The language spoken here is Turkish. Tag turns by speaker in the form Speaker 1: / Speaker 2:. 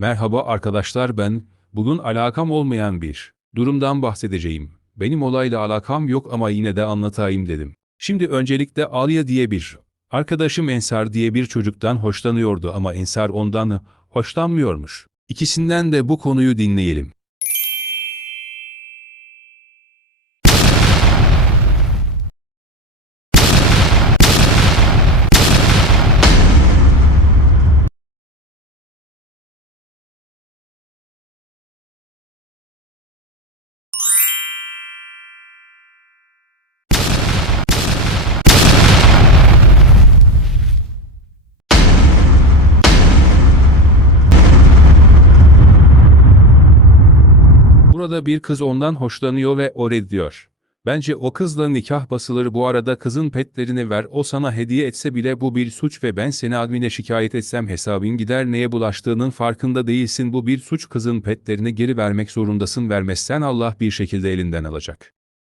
Speaker 1: Merhaba arkadaşlar ben, bugün alakam olmayan bir durumdan bahsedeceğim. Benim olayla alakam yok ama yine de anlatayım dedim. Şimdi öncelikle Aliye diye bir arkadaşım Ensar diye bir çocuktan hoşlanıyordu ama Ensar ondan hoşlanmıyormuş. İkisinden de bu konuyu dinleyelim. Burada bir kız ondan hoşlanıyor ve o reddiyor. Bence o kızla nikah basılır. Bu arada kızın petlerini ver o sana hediye etse bile bu bir suç ve ben seni admine şikayet etsem hesabın gider. Neye bulaştığının farkında değilsin. Bu bir suç. Kızın petlerini geri vermek zorundasın. Vermezsen Allah bir şekilde elinden alacak.